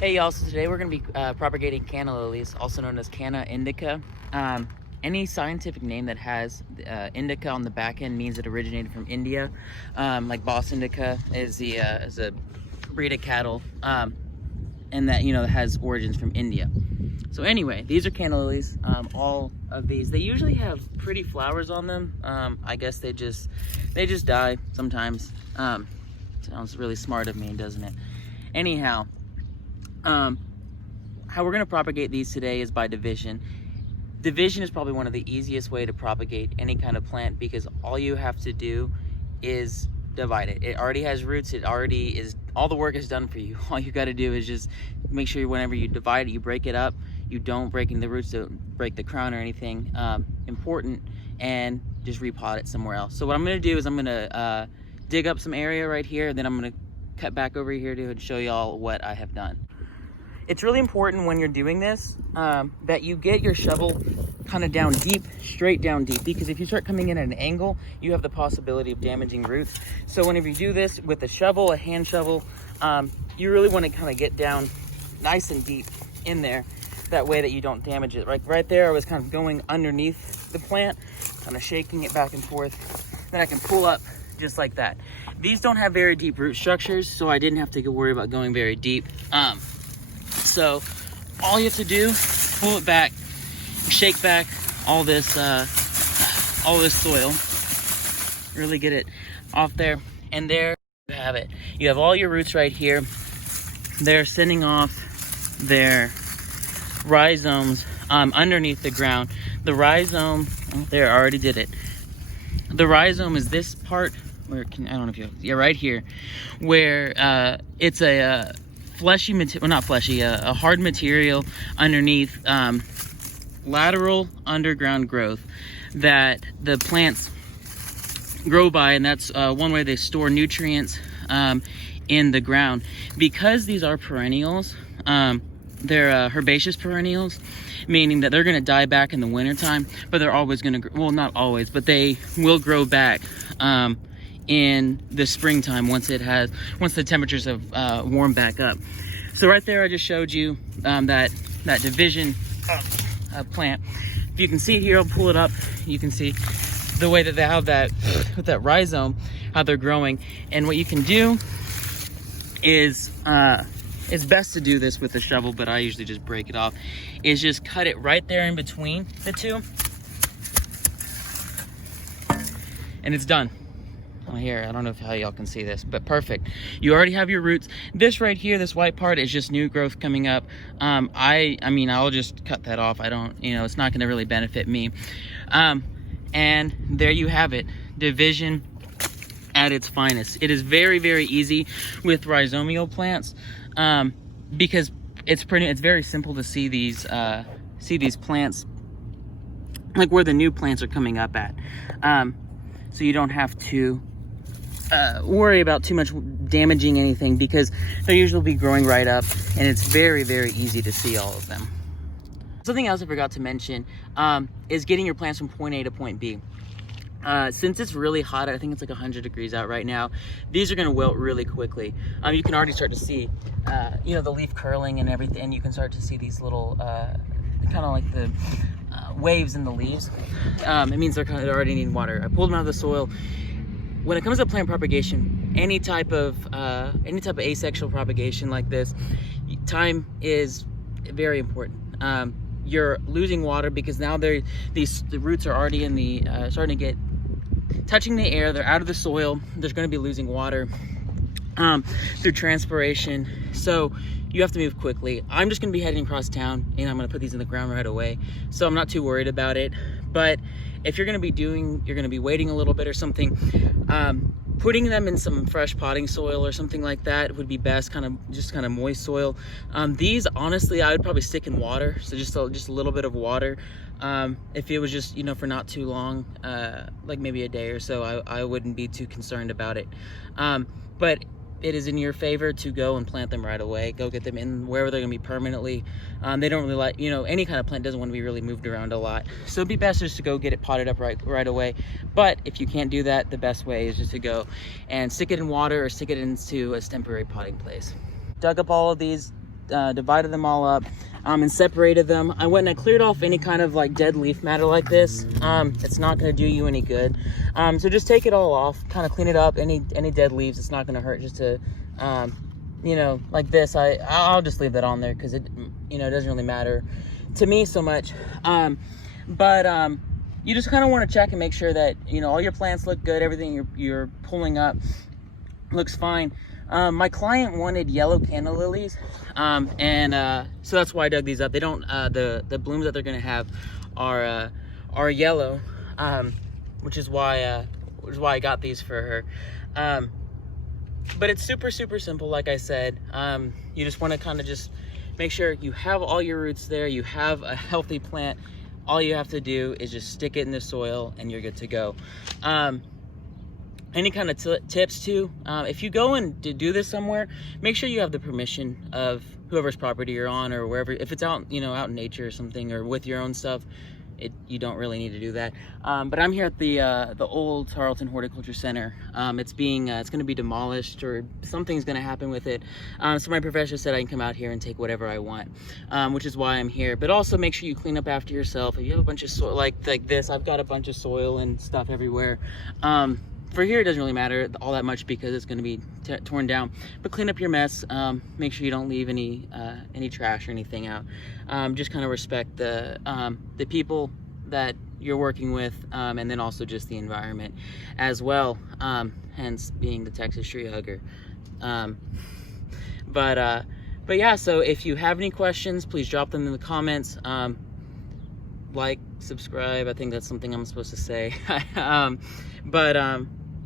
Hey y'all, so today we're going to be propagating canna lilies, also known as Canna indica. Any scientific name that has indica on the back end means it originated from India. Like Boss Indica is a breed of cattle, and that has origins from India. So anyway, these are canna lilies. All of these, they usually have pretty flowers on them. I guess they just die sometimes. Sounds really smart of me, doesn't it? Anyhow. How we're going to propagate these today is by division. Division is probably one of the easiest way to propagate any kind of plant because all you have to do is divide it. It already has roots. It already is, all the work is done for you. All you got to do is just make sure whenever you divide it, you break it up. You don't breaking the roots, don't break the crown or anything important, and just repot it somewhere else. So what I'm going to do is I'm going to dig up some area right here, and then I'm going to cut back over here to show y'all what I have done. It's really important when you're doing this that you get your shovel kind of down deep, straight down deep, because if you start coming in at an angle, you have the possibility of damaging roots. So whenever you do this with a shovel, a hand shovel, you really want to kind of get down nice and deep in there. That way that you don't damage it. Right there, I was kind of going underneath the plant, kind of shaking it back and forth. Then I can pull up just like that. These don't have very deep root structures, so I didn't have to worry about going very deep. So all you have to do, pull it back, shake back all this soil, really get it off there, and there you have it. You have all your roots right here. They're sending off their rhizomes underneath the ground. The rhizome, oh, there, I already did it. The rhizome is this part where I don't know if you, right here, where it's a fleshy material, well, not fleshy, a hard material underneath, lateral underground growth that the plants grow by, and that's one way they store nutrients in the ground. Because these are perennials, they're herbaceous perennials, meaning that they're going to die back in the wintertime, but they're always going to, well, not always, but they will grow back in the springtime once the temperatures have warmed back up. So right there, I just showed you that division plant. If you can see here, I'll pull it up. You can see the way that they have that with that rhizome, how they're growing. And what you can do is, it's best to do this with a shovel, but I usually just break it off, is just cut it right there in between the two. And it's done. Oh, here, I don't know how y'all can see this, but perfect. You already have your roots. This right here, this white part, is just new growth coming up. I mean, I'll just cut that off. I don't, it's not going to really benefit me. And there you have it. Division at its finest. It is very, very easy with rhizomial plants because it's very simple to see these plants, like where the new plants are coming up at. So you don't have to worry about too much damaging anything because they'll usually be growing right up, and it's very, very easy to see all of them. Something else I forgot to mention is getting your plants from point A to point B. Since it's really hot, I think it's like 100 degrees out right now, these are going to wilt really quickly. You can already start to see, the leaf curling and everything, and you can start to see these little, kind of like the waves in the leaves. It means they're already needing water. I pulled them out of the soil. When it comes to plant propagation, any type of asexual propagation like this, time is very important. You're losing water because now the roots are already in the starting to get touching the air. They're out of the soil. There's going to be losing water through transpiration. So you have to move quickly. I'm just going to be heading across town, and I'm going to put these in the ground right away. So I'm not too worried about it. But if you're going to be waiting a little bit or something, putting them in some fresh potting soil or something like that would be best, kind of moist soil. These, honestly, I would probably stick in water, so just a little bit of water. If it was just, for not too long, like maybe a day or so, I wouldn't be too concerned about it. But it is in your favor to go and plant them right away. Go get them in wherever they're gonna be permanently. They don't really like, any kind of plant doesn't want to be really moved around a lot. So it'd be best just to go get it potted up right away. But if you can't do that, the best way is just to go and stick it in water or stick it into a temporary potting place. Dug up all of these divided them all up, and separated them. I went and I cleared off any kind of like dead leaf matter like this. It's not going to do you any good. So just take it all off, kind of clean it up. Any dead leaves, it's not going to hurt just to, you know, like this. I'll just leave that on there because it, you know, it doesn't really matter to me so much. You just kind of want to check and make sure that, you know, all your plants look good. Everything you're pulling up looks fine. My client wanted yellow canna lilies, so that's why I dug these up. They don't, the blooms that they're gonna have are yellow, which is why I got these for her. But it's super simple, like I said. You just want to kind of just make sure you have all your roots there. You have a healthy plant. All you have to do is just stick it in the soil and you're good to go. Any kind of tips too, if you go and to do this somewhere, make sure you have the permission of whoever's property you're on or wherever. If it's out, you know, out in nature or something, or with your own stuff, you don't really need to do that. But I'm here at the old Tarleton Horticulture Center. It's going to be demolished, or something's going to happen with it. So my professor said I can come out here and take whatever I want, which is why I'm here. But also make sure you clean up after yourself. If you have a bunch of soil like this, I've got a bunch of soil and stuff everywhere. For here, it doesn't really matter all that much because it's going to be torn down. But clean up your mess. Make sure you don't leave any trash or anything out. Just kind of respect the people that you're working with, and then also just the environment as well. Hence being the Texas tree hugger. But yeah. So if you have any questions, please drop them in the comments. Like, subscribe. I think that's something I'm supposed to say.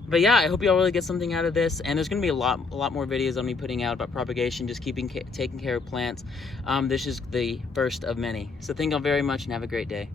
But yeah, I hope you all really get something out of this. And there's going to be a lot more videos on me putting out about propagation, just taking care of plants. This is the first of many. So thank you all very much and have a great day.